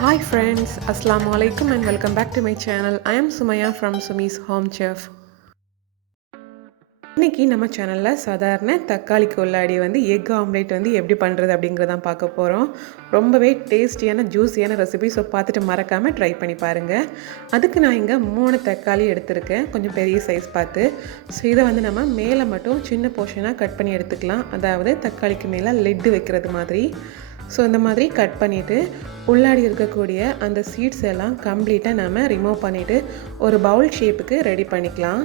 Hi friends, Assalamu alaikum and welcome back to my channel. I am Sumaya from Sumi's Home Chef. இன்னைக்கு நம்ம சேனல்ல சாதாரண தக்காளி கொல்லாடி egg omelette எப்படி பண்றது அப்படிங்கறத தான் பார்க்க போறோம். ரொம்பவே டேஸ்டியான ஜூசியான ரெசிபி. சோ பார்த்துட்டு மறக்காம ட்ரை பண்ணி பாருங்க. அதுக்கு நான் இங்க 3 தக்காளி எடுத்துர்க்கேன். கொஞ்சம் பெரிய சைஸ் பார்த்து. சோ இத நம்ம மேல மட்டும் சின்ன போர்ஷனா கட் பண்ணி எடுத்துக்கலாம். அதாவது தக்காளிக்கு மேல லிட் வைக்கிறது மாதிரி. ஸோ இந்த மாதிரி கட் பண்ணிவிட்டு உள்ளாடி இருக்கக்கூடிய அந்த சீட்ஸ் எல்லாம் கம்ப்ளீட்டாக நம்ம ரிமூவ் பண்ணிவிட்டு ஒரு பவுல் ஷேப்புக்கு ரெடி பண்ணிக்கலாம்.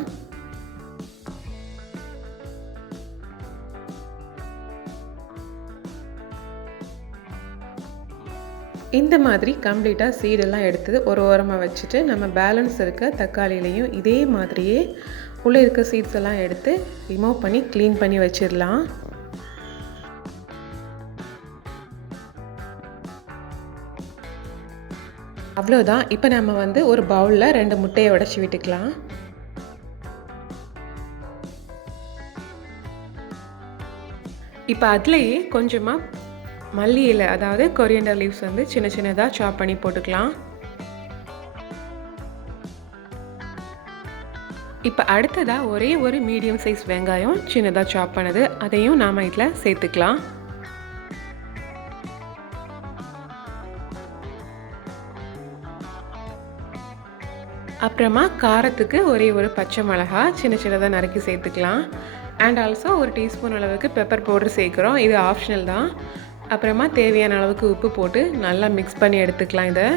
இந்த மாதிரி கம்ப்ளீட்டாக சீடெல்லாம் எடுத்து ஒரு ஓரமாக வச்சுட்டு நம்ம பேலன்ஸ் இருக்க தக்காளியிலையும் இதே மாதிரியே உள்ளே இருக்க சீட்ஸ் எல்லாம் எடுத்து ரிமூவ் பண்ணி க்ளீன் பண்ணி வச்சிடலாம். அவ்வளோதான். இப்போ நம்ம ஒரு பவுலில் 2 முட்டையை உடைச்சி விட்டுக்கலாம். இப்போ அதுலேயே கொஞ்சமாக மல்லி இலை, அதாவது கொரியண்டர் லீவ்ஸ் சின்ன சின்னதாக சாப் பண்ணி போட்டுக்கலாம். இப்போ அடுத்ததாக ஒரே ஒரு மீடியம் சைஸ் வெங்காயம் சின்னதாக சாப் பண்ணது, அதையும் நாம் இதில் சேர்த்துக்கலாம். அப்புறமா காரத்துக்கு ஒரே ஒரு பச்சை மிளகாய் சின்ன சின்னதாக நறுக்கி சேர்த்துக்கலாம். அண்ட் ஆல்சோ ஒரு டீஸ்பூன் அளவுக்கு பெப்பர் பவுடர் சேர்க்குறோம். இது ஆப்ஷனல் தான். அப்புறமா தேவையான அளவுக்கு உப்பு போட்டு நல்லா மிக்ஸ் பண்ணி எடுத்துக்கலாம். இதை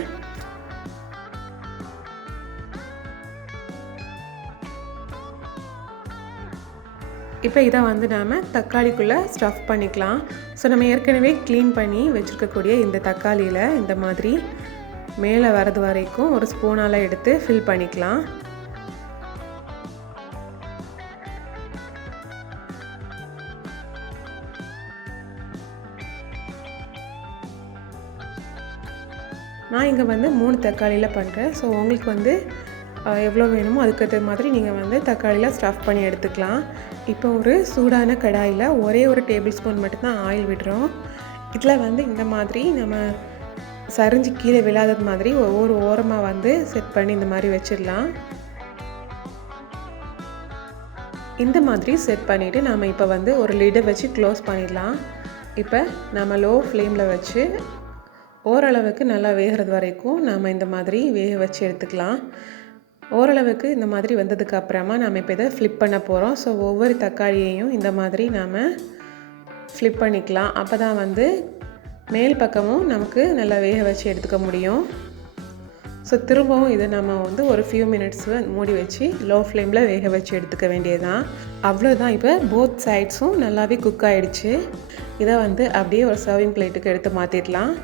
இப்போ இதை நாம் தக்காளிக்குள்ளே ஸ்டஃப் பண்ணிக்கலாம். ஸோ நம்ம ஏற்கனவே க்ளீன் பண்ணி வச்சுருக்கக்கூடிய இந்த தக்காளியில் இந்த மாதிரி மேலே வரது வரைக்கும் ஒரு ஸ்பூனால் எடுத்து ஃபில் பண்ணிக்கலாம். நான் இங்கே 3 தக்காளியில் பண்ணுறேன். ஸோ உங்களுக்கு எவ்வளோ வேணுமோ அதுக்கேற்ற மாதிரி நீங்கள் தக்காளியில் ஸ்டஃப் பண்ணி எடுத்துக்கலாம். இப்போ ஒரு சூடான கடாயில் ஒரே ஒரு டேபிள் ஸ்பூன் மட்டும்தான் ஆயில் விடுறோம். இதில் இந்த மாதிரி நம்ம சரிஞ்சு கீழே விழாதது மாதிரி ஒவ்வொரு ஓரமாக செட் பண்ணி இந்த மாதிரி வச்சிடலாம். இந்த மாதிரி செட் பண்ணிவிட்டு நாம் இப்போ ஒரு லிடை வச்சு க்ளோஸ் பண்ணிடலாம். இப்போ நம்ம லோ ஃப்ளேமில் வச்சு ஓரளவுக்கு நல்லா வேகிறது வரைக்கும் நாம் இந்த மாதிரி வேக வச்சு எடுத்துக்கலாம். ஓரளவுக்கு இந்த மாதிரி வந்ததுக்கு அப்புறமா நாம் இப்போ இதை ஃப்ளிப் பண்ண போகிறோம். ஸோ ஒவ்வொரு தக்காளியையும் இந்த மாதிரி நாம் ஃப்ளிப் பண்ணிக்கலாம். அப்போ தான் மேல் பக்கமும் நமக்கு நல்லா வேக வச்சு எடுத்துக்க முடியும். ஸோ திரும்பவும் இதை நம்ம ஒரு ஃபியூ மினிட்ஸ் மூடி வச்சு லோ ஃப்ளேமில் வேக வச்சு எடுத்துக்க வேண்டியதுதான். அவ்வளோதான். இப்போ போத் சைட்ஸும் நல்லாவே குக் ஆகிடுச்சு. இதை அப்படியே ஒரு சர்விங் பிளேட்டுக்கு எடுத்து மாற்றிடலாம்.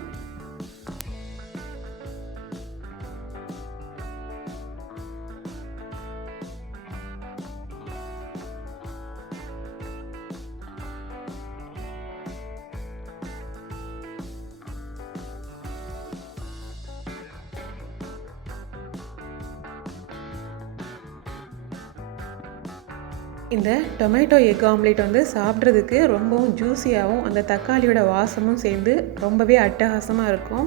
இந்த டொமேட்டோ எக் ஆம்லேட் சாப்பிட்றதுக்கு ரொம்பவும் ஜூஸியாகவும் அந்த தக்காளியோட வாசமும் சேர்ந்து ரொம்பவே அட்டகாசமாக இருக்கும்.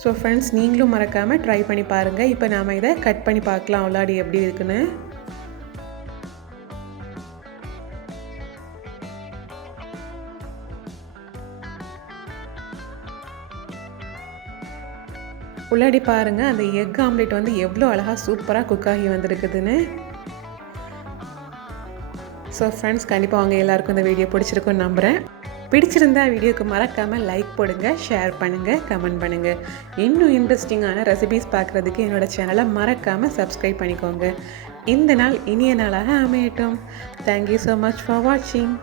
ஸோ ஃப்ரெண்ட்ஸ், நீங்களும் மறக்காமல் ட்ரை பண்ணி பாருங்கள். இப்போ நாம் இதை கட் பண்ணி பார்க்கலாம் உள்ளாடி எப்படி இருக்குன்னு. உள்ளாடி பாருங்கள், அந்த எக் ஆம்லேட் எவ்வளோ அழகாக சூப்பராக குக் ஆகி வந்திருக்குதுன்னு. ஸோ ஃப்ரெண்ட்ஸ், கண்டிப்பாக அவங்க எல்லாருக்கும் இந்த வீடியோ பிடிச்சிருக்குன்னு நம்புகிறேன். பிடிச்சிருந்தா வீடியோக்கு மறக்காமல் லைக் போடுங்க, ஷேர் பண்ணுங்கள், கமெண்ட் பண்ணுங்கள். இன்னும் இன்ட்ரெஸ்டிங்கான ரெசிபீஸ் பார்க்குறதுக்கு என்னோடய சேனலை மறக்காமல் சப்ஸ்கிரைப் பண்ணிக்கோங்க. இந்த நாள் இனிய நாளாக அமையட்டும். தேங்க்யூ ஸோ மச் ஃபார் வாட்சிங்.